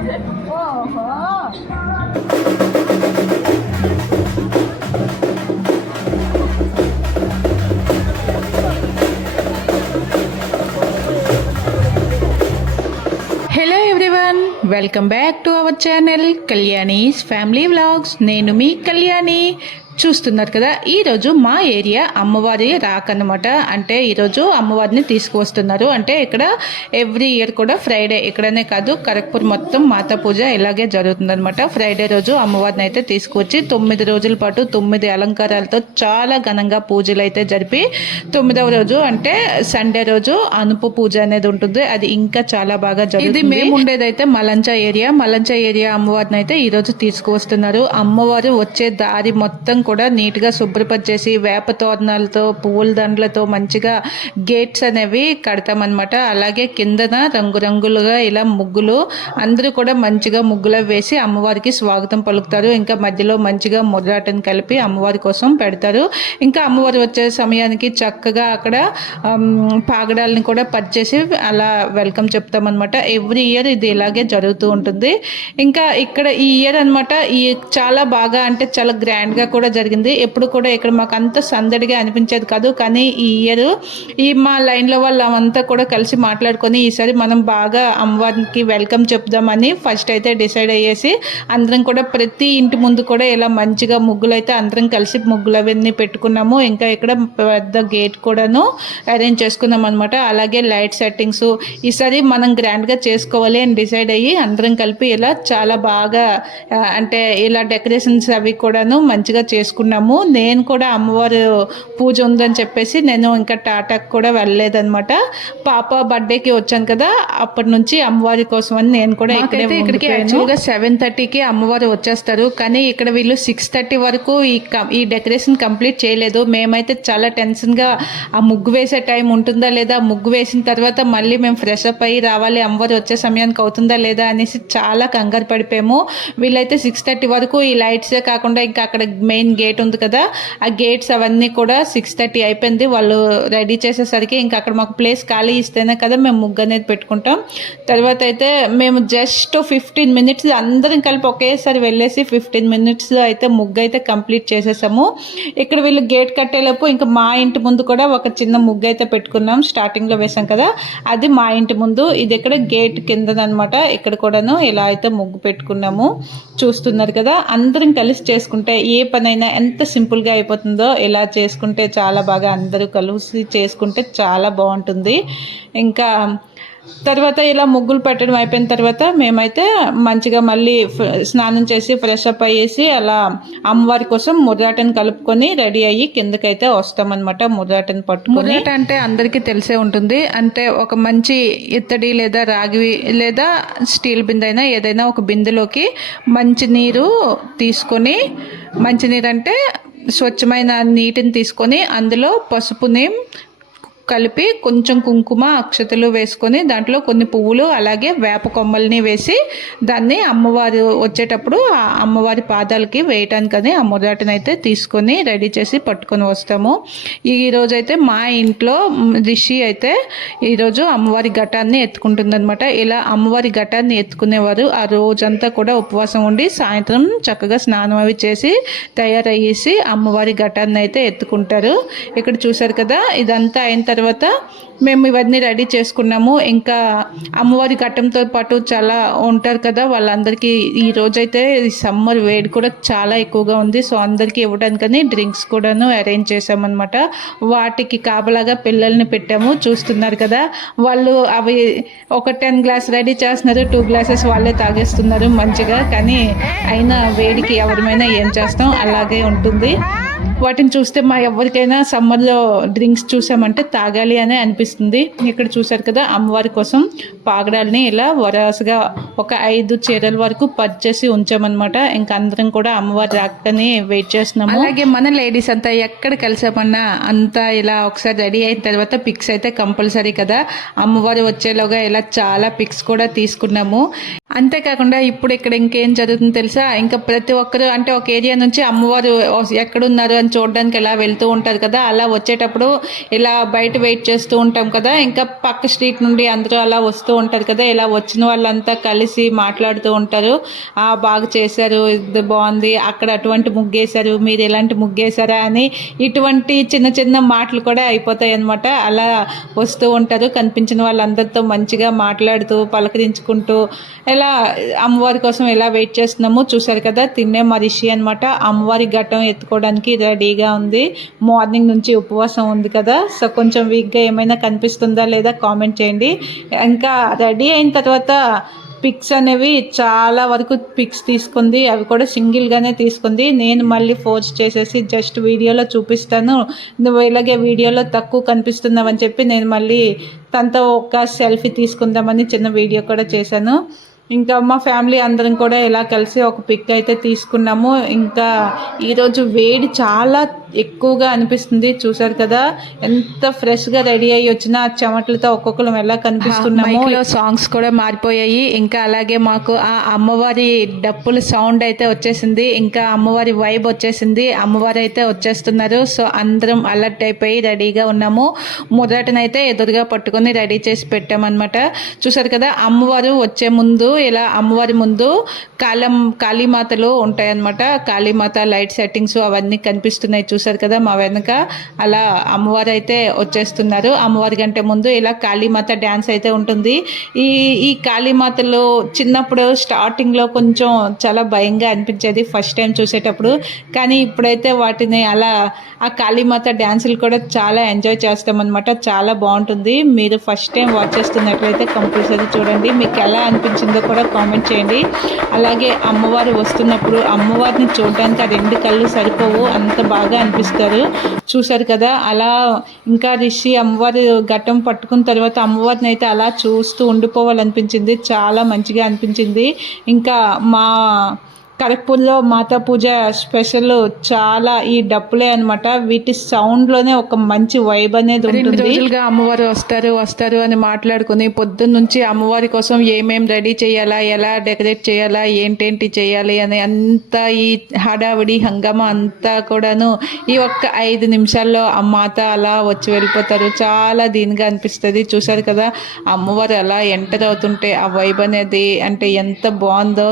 ఓహో. Hello everyone, welcome back to our channel Kalyani's family vlogs. నేను మీ కళ్యాణి. చూస్తున్నారు కదా, ఈరోజు మా ఏరియా అమ్మవారి రాకన్నమాట. అంటే ఈరోజు అమ్మవారిని తీసుకువస్తున్నారు. అంటే ఇక్కడ ఎవ్రీ ఇయర్ కూడా ఫ్రైడే, ఇక్కడనే కాదు కరక్పూర్ మొత్తం మాతా పూజ ఇలాగే జరుగుతుందనమాట. ఫ్రైడే రోజు అమ్మవారిని అయితే తీసుకువచ్చి 9 రోజుల పాటు 9 అలంకారాలతో చాలా ఘనంగా పూజలు అయితే జరిపి 9వ రోజు అంటే సండే రోజు అనుపు పూజ అనేది ఉంటుంది. అది ఇంకా చాలా బాగా జరుగుతుంది. ఇది మేము ఉండేదైతే మలంచా ఏరియా అమ్మవారిని అయితే ఈరోజు తీసుకువస్తున్నారు. అమ్మవారు వచ్చే దారి మొత్తం కూడా నీట్గా శుభ్రపరిచేసి వేప తోరణాలతో పువ్వుల దండలతో మంచిగా గేట్స్ అనేవి కడతామన్నమాట. అలాగే కిందన రంగురంగులుగా ఇలా ముగ్గులు అందరూ కూడా మంచిగా ముగ్గులు వేసి అమ్మవారికి స్వాగతం పలుకుతారు. ఇంకా మధ్యలో మంచిగా ముర్రాటను కలిపి అమ్మవారి కోసం పెడతారు. ఇంకా అమ్మవారు వచ్చే సమయానికి చక్కగా అక్కడ పాగడాలని కూడా పరిచేసి అలా వెల్కమ్ చెప్తామన్నమాట. ఎవ్రీ ఇయర్ ఇది ఇలాగే జరుగుతూ ఉంటుంది. ఇంకా ఇక్కడ ఈ ఇయర్ అనమాట ఈ చాలా బాగా అంటే చాలా గ్రాండ్గా కూడా జరిగింది. ఎప్పుడు కూడా ఇక్కడ మాకు అంత సందడిగా అనిపించేది కాదు. కానీ ఈ ఇయర్ మా లైన్లో వాళ్ళంతా కూడా కలిసి మాట్లాడుకొని ఈసారి మనం బాగా అమ్మవారికి వెల్కమ్ చెప్దామని ఫస్ట్ అయితే డిసైడ్ అయ్యేసి అందరం కూడా ప్రతి ఇంటి ముందు కూడా ఇలా మంచిగా ముగ్గులు అయితే అందరం కలిసి ముగ్గులు అవన్నీ పెట్టుకున్నాము. ఇంకా ఇక్కడ పెద్ద గేట్ కూడాను అరేంజ్ చేసుకున్నాం అనమాట. అలాగే లైట్ సెట్టింగ్స్ ఈసారి మనం గ్రాండ్గా చేసుకోవాలి అని డిసైడ్ అయ్యి అందరం కలిపి ఇలా చాలా బాగా అంటే ఇలా డెకరేషన్స్ అవి కూడాను మంచిగా చేసుకున్నాము. నేను కూడా అమ్మవారు పూజ ఉందని చెప్పేసి నేను ఇంకా టాటాకి కూడా వెళ్ళలేదన్నమాట. పాప బర్త్డేకి వచ్చాను కదా, అప్పటి నుంచి అమ్మవారి కోసం అని నేను కూడా ఇక్కడికి యాక్చువల్గా 7:30కి అమ్మవారు వచ్చేస్తారు. కానీ ఇక్కడ వీళ్ళు 6:30 వరకు ఈ డెకరేషన్ కంప్లీట్ చేయలేదు. మేమైతే చాలా టెన్షన్గా ఆ ముగ్గు వేసే టైం ఉంటుందా లేదా, ముగ్గు వేసిన తర్వాత మళ్ళీ మేము ఫ్రెష్ అప్ అయ్యి రావాలి, అమ్మవారు వచ్చే సమయానికి అవుతుందా లేదా అనేసి చాలా కంగారు పడిపోయాము. వీళ్ళైతే 6:30 వరకు ఈ లైట్సే కాకుండా ఇంకా అక్కడ మెయిన్ గేట్ ఉంది కదా, ఆ గేట్స్ అవన్నీ కూడా 6:30 అయిపోయింది. వాళ్ళు రెడీ చేసేసరికి ఇంకా అక్కడ మాకు ప్లేస్ ఖాళీ ఇస్తేనే కదా మేము ముగ్గు అనేది పెట్టుకుంటాం. తర్వాత అయితే మేము జస్ట్ 15 మినిట్స్ అందరం కలిపి ఒకేసారి వెళ్ళేసి 15 మినిట్స్లో అయితే ముగ్గు అయితే కంప్లీట్ చేసేసాము. ఇక్కడ వీళ్ళు గేట్ కట్టేలోపు ఇంకా మా ఇంటి ముందు కూడా ఒక చిన్న ముగ్గు అయితే పెట్టుకున్నాం. స్టార్టింగ్లో వేసాం కదా, అది మా ఇంటి ముందు. ఇది ఇక్కడ గేట్ కిందనమాట. ఇక్కడ కూడాను ఇలా అయితే ముగ్గు పెట్టుకున్నాము. చూస్తున్నారు కదా, అందరం కలిసి చేసుకుంటే ఏ పనైనా ఎంత సింపుల్గా అయిపోతుందో ఇలా చేసుకుంటే చాలా బాగా అందరూ కలిసి చేసుకుంటే చాలా బాగుంటుంది. ఇంకా తర్వాత ఇలా ముగ్గులు పెట్టడం అయిపోయిన తర్వాత మేమైతే మంచిగా మళ్ళీ స్నానం చేసి ఫ్రెష్ అప్ అయ్యేసి అలా అమ్మవారి కోసం ముర్రాటను కలుపుకొని రెడీ అయ్యి కిందకైతే వస్తామన్నమాట. ముర్రాటను పట్టుకొని, ముర్రాట అంటే అందరికీ తెలిసే ఉంటుంది. అంటే ఒక మంచి ఇత్తడి లేదా రాగి లేదా స్టీల్ బిందె అయినా ఏదైనా ఒక బిందెలోకి మంచినీరు తీసుకొని, మంచినీరు అంటే స్వచ్ఛమైన నీటిని తీసుకొని అందులో పసుపుని కలిపి కొంచెం కుంకుమ అక్షతలు వేసుకొని దాంట్లో కొన్ని పువ్వులు అలాగే వేప కొమ్మల్ని వేసి దాన్ని అమ్మవారు వచ్చేటప్పుడు ఆ అమ్మవారి పాదాలకి వేయటానికని ఆ ముర్రాటను అయితే తీసుకొని రెడీ చేసి పట్టుకొని వస్తాము. ఈరోజైతే మా ఇంట్లో రిషి అయితే ఈరోజు అమ్మవారి ఘటాన్ని ఎత్తుకుంటుందన్నమాట. ఇలా అమ్మవారి ఘటాన్ని ఎత్తుకునేవారు ఆ రోజంతా కూడా ఉపవాసం ఉండి సాయంత్రం చక్కగా స్నానం అవి చేసి తయారయ్యేసి అమ్మవారి ఘటాన్ని అయితే ఎత్తుకుంటారు. ఇక్కడ చూసారు కదా, ఇదంతా అయిన తర్వాత మేము ఇవన్నీ రెడీ చేసుకున్నాము. ఇంకా అమ్మవారి ఘట్టంతో పాటు చాలా ఉంటారు కదా, వాళ్ళందరికీ ఈ రోజైతే సమ్మర్ వేడి కూడా చాలా ఎక్కువగా ఉంది. సో అందరికీ ఇవ్వడానికని డ్రింక్స్ కూడాను అరేంజ్ చేసామన్నమాట. వాటికి కాబలాగా పిల్లల్ని పెట్టాము. చూస్తున్నారు కదా, వాళ్ళు అవి ఒక 10 గ్లాస్ రెడీ చేస్తున్నారు, 2 గ్లాసెస్ వాళ్ళే తాగేస్తున్నారు మంచిగా. కానీ అయినా వేడికి ఎవరిమైనా ఏం చేస్తాం, అలాగే ఉంటుంది. వాటిని చూస్తే మా ఎవరికైనా సమ్మర్లో డ్రింక్స్ చూసామంటే తాగాలి అనే అనిపిస్తుంది. ఇక్కడ చూసారు కదా, అమ్మవారి కోసం పాగడాలని ఇలా వరసగా ఒక 5 చీరల వరకు పర్చేసి ఉంచామన్నమాట. ఇంకా అందరం కూడా అమ్మవారి రాకని వెయిట్ చేస్తున్నాము. అలాగే మన లేడీస్ అంతా ఎక్కడ కలిసామన్నా అంతా ఇలా ఒకసారి రెడీ అయిన తర్వాత పిక్స్ అయితే కంపల్సరీ కదా. అమ్మవారు వచ్చేలోగా ఇలా చాలా పిక్స్ కూడా తీసుకున్నాము. అంతేకాకుండా ఇప్పుడు ఇక్కడ ఇంకేం జరుగుతుందో తెలుసా, ఇంకా ప్రతి ఒక్కరు అంటే ఒక ఏరియా నుంచి అమ్మవారు ఎక్కడున్నారు వస్తున్నారు అని చూడడానికి ఎలా వెళ్తూ ఉంటారు కదా, అలా వచ్చేటప్పుడు ఇలా బయట వెయిట్ చేస్తూ ఉంటాం కదా, ఇంకా పక్క స్ట్రీట్ నుండి అందరూ అలా వస్తూ ఉంటారు కదా, ఇలా వచ్చిన వాళ్ళంతా కలిసి మాట్లాడుతూ ఉంటారు. బాగా చేశారు, ఇది బాగుంది, అక్కడ అటువంటి ముగ్గేశారు, మీరు ఎలాంటి ముగ్గేశారా అని ఇటువంటి చిన్న చిన్న మాటలు కూడా అయిపోతాయి అన్నమాట. అలా వస్తూ ఉంటారు, కనిపించిన వాళ్ళందరితో మంచిగా మాట్లాడుతూ పలకరించుకుంటూ ఇలా అమ్మవారి కోసం ఎలా వెయిట్ చేస్తున్నామో చూసారు కదా. తిన్నే మా రిషి అనమాట అమ్మవారి ఘట్టం ఎత్తుకోవడానికి రెడీగా ఉంది. మార్నింగ్ నుంచి ఉపవాసం ఉంది కదా, సో కొంచెం వీక్గా ఏమైనా కనిపిస్తుందా లేదా కామెంట్ చేయండి. ఇంకా రెడీ అయిన తర్వాత పిక్స్ అనేవి చాలా వరకు పిక్స్ తీసుకుంది, అవి కూడా సింగిల్గానే తీసుకుంది. నేను మళ్ళీ ఫోర్స్ చేసేసి జస్ట్ వీడియోలో చూపిస్తాను, నువ్వు ఇలాగే వీడియోలో తక్కువ కనిపిస్తున్నావని చెప్పి నేను మళ్ళీ తనతో ఒక సెల్ఫీ తీసుకుందామని చిన్న వీడియో కూడా చేశాను. ఇంకా మా ఫ్యామిలీ అందరం కూడా ఇలా కలిసి ఒక పిక్ అయితే తీసుకున్నాము. ఇంకా ఈరోజు వేడి చాలా ఎక్కువగా అనిపిస్తుంది, చూసారు కదా ఎంత ఫ్రెష్గా రెడీ అయ్యి వచ్చినా చెమటలతో ఒక్కొక్కరు ఎలా కనిపిస్తున్నాము. సాంగ్స్ కూడా మారిపోయాయి. ఇంకా అలాగే మాకు ఆ అమ్మవారి డప్పుల సౌండ్ అయితే వచ్చేసింది, ఇంకా అమ్మవారి వైబ్ వచ్చేసింది, అమ్మవారు అయితే వచ్చేస్తున్నారు. సో అందరం అలర్ట్ అయిపోయి రెడీగా ఉన్నాము. మొదటనైతే ఎదురుగా పట్టుకొని రెడీ చేసి పెట్టామన్నమాట. చూసారు కదా అమ్మవారు వచ్చే ముందు ఇలా అమ్మవారి ముందు కాళీమాతలు ఉంటాయన్నమాట. కాళీమాత లైట్ సెట్టింగ్స్ అవన్నీ కనిపిస్తున్నాయి, చూసారు కదా మా వెనక. అలా అమ్మవారు అయితే వచ్చేస్తున్నారు. అమ్మవారి కంటే ముందు ఇలా కాళీమాత డ్యాన్స్ అయితే ఉంటుంది. ఈ కాళీమాతలు చిన్నప్పుడు స్టార్టింగ్లో కొంచెం చాలా భయంగా అనిపించేది ఫస్ట్ టైం చూసేటప్పుడు, కానీ ఇప్పుడైతే వాటిని అలా ఆ కాళీమాత డ్యాన్సులు కూడా చాలా ఎంజాయ్ చేస్తామన్నమాట. చాలా బాగుంటుంది. మీరు ఫస్ట్ టైం వాచ్ చేస్తున్నట్లయితే కంపల్సరీ చూడండి, మీకు ఎలా అనిపించిందో కూడా కామెంట్ చేయండి. అలాగే అమ్మవారు వస్తున్నప్పుడు అమ్మవారిని చూడడానికి ఆ రెండు కళ్ళు సరిపోవు, అంత బాగా అనిపిస్తారు. చూశారు కదా అలా. ఇంకా రిషి అమ్మవారి ఘట్టం పట్టుకున్న తర్వాత అమ్మవారిని అయితే అలా చూస్తూ ఉండిపోవాలనిపించింది, చాలా మంచిగా అనిపించింది. ఇంకా మా కరక్పూర్లో మాతా పూజ స్పెషల్ చాలా ఈ డప్పులే అనమాట. వీటి సౌండ్లోనే ఒక మంచి వైబ్ అనేది ఉంటుంది. రోజులుగా అమ్మవారు వస్తారు అని మాట్లాడుకుని పొద్దున్న నుంచి అమ్మవారి కోసం ఏమేమి రెడీ చేయాలా, ఎలా డెకరేట్ చేయాలా, ఏంటేంటి చేయాలి అని అంతా ఈ హడావిడి హంగామా అంతా కూడాను ఈ ఒక్క 5 నిమిషాల్లో మాత అలా వచ్చి వెళ్ళిపోతారు. చాలా దీనిగా అనిపిస్తుంది. చూసారు కదా అమ్మవారు అలా ఎంటర్ అవుతుంటే ఆ వైబ్ అనేది అంటే ఎంత బాగుందో,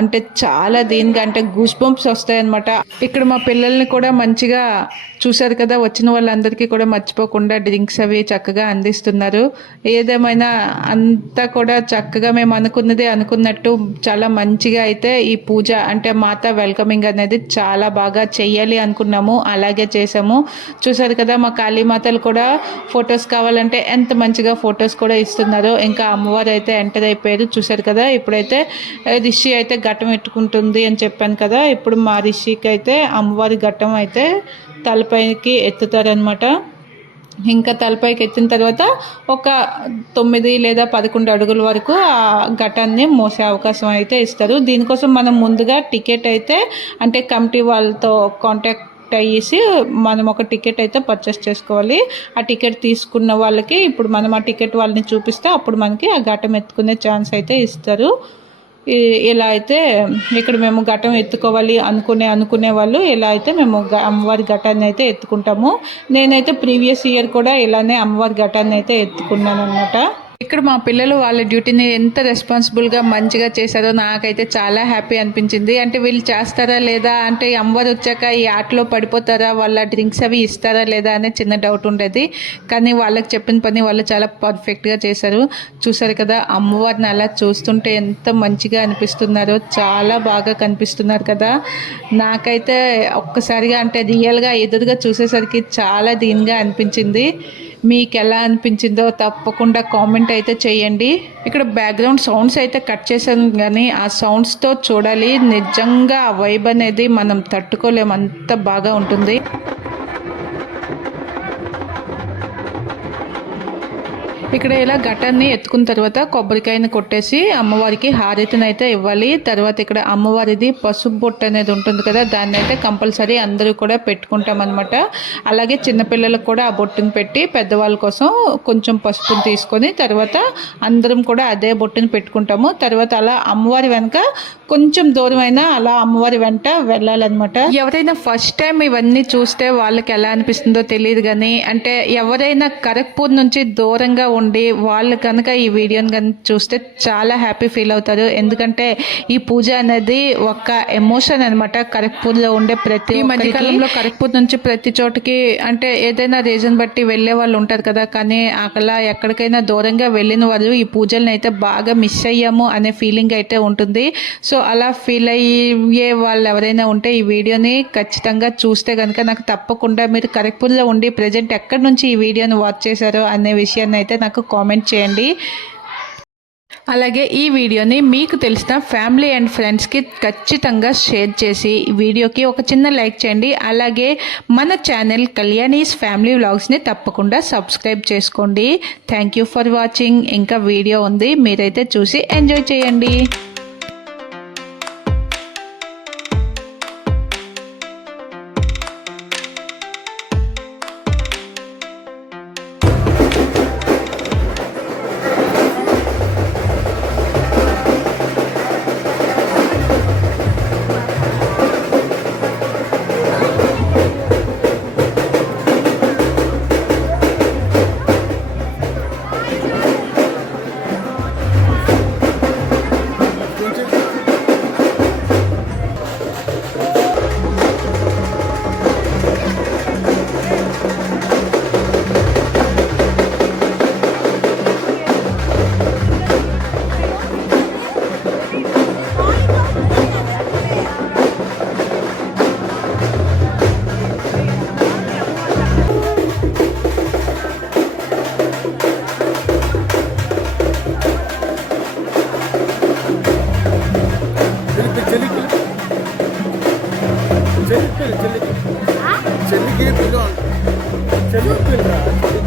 అంటే చాలా దీనికంటే గూస్ బంప్స్ వస్తాయి అనమాట. ఇక్కడ మా పిల్లల్ని కూడా మంచిగా చూశారు కదా, వచ్చిన వాళ్ళందరికీ కూడా మర్చిపోకుండా డ్రింక్స్ అవి చక్కగా అందిస్తున్నారు. ఏదేమైనా అంతా కూడా చక్కగా మేము అనుకున్నట్టు చాలా మంచిగా అయితే ఈ పూజ అంటే మాత వెల్కమింగ్ అనేది చాలా బాగా చెయ్యాలి అనుకున్నాము, అలాగే చేసాము. చూశారు కదా మా కాళీమాతలు కూడా ఫొటోస్ కావాలంటే ఎంత మంచిగా ఫొటోస్ కూడా ఇస్తున్నారు. ఇంకా అమ్మవారు అయితే ఎంటర్ అయిపోయారు. చూశారు కదా ఇప్పుడైతే రిషి అయితే ఘట్టం ఎట్టుకుంటుంది అని చెప్పాను కదా. ఇప్పుడు మా రిషికి అయితే అమ్మవారి ఘట్టం అయితే తలపైకి ఎత్తుతారనమాట. ఇంకా తలపైకి ఎత్తిన తర్వాత ఒక 9 లేదా 11 అడుగుల వరకు ఆ ఘటాన్ని మోసే అవకాశం అయితే ఇస్తారు. దీనికోసం మనం ముందుగా టికెట్ అయితే అంటే కమిటీ వాళ్ళతో కాంటాక్ట్ అయ్యేసి మనం ఒక టికెట్ అయితే పర్చేస్ చేసుకోవాలి. ఆ టికెట్ తీసుకున్న వాళ్ళకి ఇప్పుడు మనం ఆ టికెట్ వాళ్ళని చూపిస్తే అప్పుడు మనకి ఆ ఘటం ఎత్తుకునే ఛాన్స్ అయితే ఇస్తారు. ఇలా అయితే ఇక్కడ మేము ఘటం ఎత్తుకోవాలి అనుకునే వాళ్ళు ఇలా అయితే మేము అమ్మవారి ఘటాన్ని అయితే ఎత్తుకుంటాము. నేనైతే ప్రీవియస్ ఇయర్ కూడా ఇలానే అమ్మవారి ఘటాన్ని అయితే ఎత్తుకున్నాను అనమాట. ఇక్కడ మా పిల్లలు వాళ్ళ డ్యూటీని ఎంత రెస్పాన్సిబుల్గా మంచిగా చేశారో నాకైతే చాలా హ్యాపీ అనిపించింది. అంటే వీళ్ళు చేస్తారా లేదా, అంటే అమ్మవారు వచ్చాక ఈ ఆటలో పడిపోతారా, వాళ్ళ డ్రింక్స్ అవి ఇస్తారా లేదా అనే చిన్న డౌట్ ఉండేది. కానీ వాళ్ళకి చెప్పిన పని వాళ్ళు చాలా పర్ఫెక్ట్గా చేశారు. చూసారు కదా అమ్మవారిని అలా చూస్తుంటే ఎంత మంచిగా అనిపిస్తున్నారో, చాలా బాగా కనిపిస్తున్నారు కదా. నాకైతే ఒక్కసారిగా అంటే రియల్గా ఎదురుగా చూసేసరికి చాలా దీనిగా అనిపించింది. మీకు ఎలా అనిపించిందో తప్పకుండా కామెంట్ అయితే చేయండి. ఇక్కడ బ్యాక్గ్రౌండ్ సౌండ్స్ అయితే కట్ చేశాను, కానీ ఆ సౌండ్స్తో చూడాలి, నిజంగా ఆ వైబ్ అనేది మనం తట్టుకోలేము, అంత బాగా ఉంటుంది. ఇక్కడ ఇలా ఘటాన్ని ఎత్తుకున్న తర్వాత కొబ్బరికాయని కొట్టేసి అమ్మవారికి హారతిని అయితే ఇవ్వాలి. తర్వాత ఇక్కడ అమ్మవారిది పసుపు బొట్టు అనేది ఉంటుంది కదా, దాన్ని అయితే కంపల్సరీ అందరూ కూడా పెట్టుకుంటాం అనమాట. అలాగే చిన్నపిల్లలకు కూడా ఆ బొట్టుని పెట్టి పెద్దవాళ్ళ కోసం కొంచెం పసుపుని తీసుకొని తర్వాత అందరం కూడా అదే బొట్టుని పెట్టుకుంటాము. తర్వాత అలా అమ్మవారి వెనక కొంచెం దూరం అయినా అలా అమ్మవారి వెంట వెళ్ళాలన్నమాట. ఎవరైనా ఫస్ట్ టైం ఇవన్నీ చూస్తే వాళ్ళకి ఎలా అనిపిస్తుందో తెలియదు కానీ, అంటే ఎవరైనా ఖరగ్పూర్ నుంచి దూరంగా ఉండి వాళ్ళు కనుక ఈ వీడియోని కనుక చూస్తే చాలా హ్యాపీ ఫీల్ అవుతారు. ఎందుకంటే ఈ పూజ అనేది ఒక ఎమోషన్ అనమాట. ఖరగ్పూర్లో ఉండే ప్రతి మధ్యకాలంలో ఖరగ్పూర్ నుంచి ప్రతి చోటకి అంటే ఏదైనా రీజన్ బట్టి వెళ్ళే వాళ్ళు ఉంటారు కదా, కానీ అలా ఎక్కడికైనా దూరంగా వెళ్ళిన వాళ్ళు ఈ పూజలను అయితే బాగా మిస్ అయ్యాము అనే ఫీలింగ్ అయితే ఉంటుంది. సో అలా ఫీల్ అయ్యే వాళ్ళు ఎవరైనా ఉంటే ఈ వీడియోని ఖచ్చితంగా చూస్తే కనుక నాకు తప్పకుండా మీరు ఖరగ్పూర్లో ఉండి ప్రజెంట్ ఎక్కడి నుంచి ఈ వీడియోని వాచ్ చేశారో అనే విషయాన్ని అయితే నాకు కామెంట్ చేయండి. అలాగే ఈ వీడియోని మీకు తెలిసిన ఫ్యామిలీ అండ్ ఫ్రెండ్స్కి ఖచ్చితంగా షేర్ చేసి ఈ వీడియోకి ఒక చిన్న లైక్ చేయండి. అలాగే మన ఛానల్ కళ్యాణీస్ ఫ్యామిలీ వ్లాగ్స్ని తప్పకుండా సబ్స్క్రైబ్ చేసుకోండి. Thank you for watching. ఇంకా వీడియో ఉంది, మీరైతే చూసి ఎంజాయ్ చేయండి. చెల్లికి చెల్లికి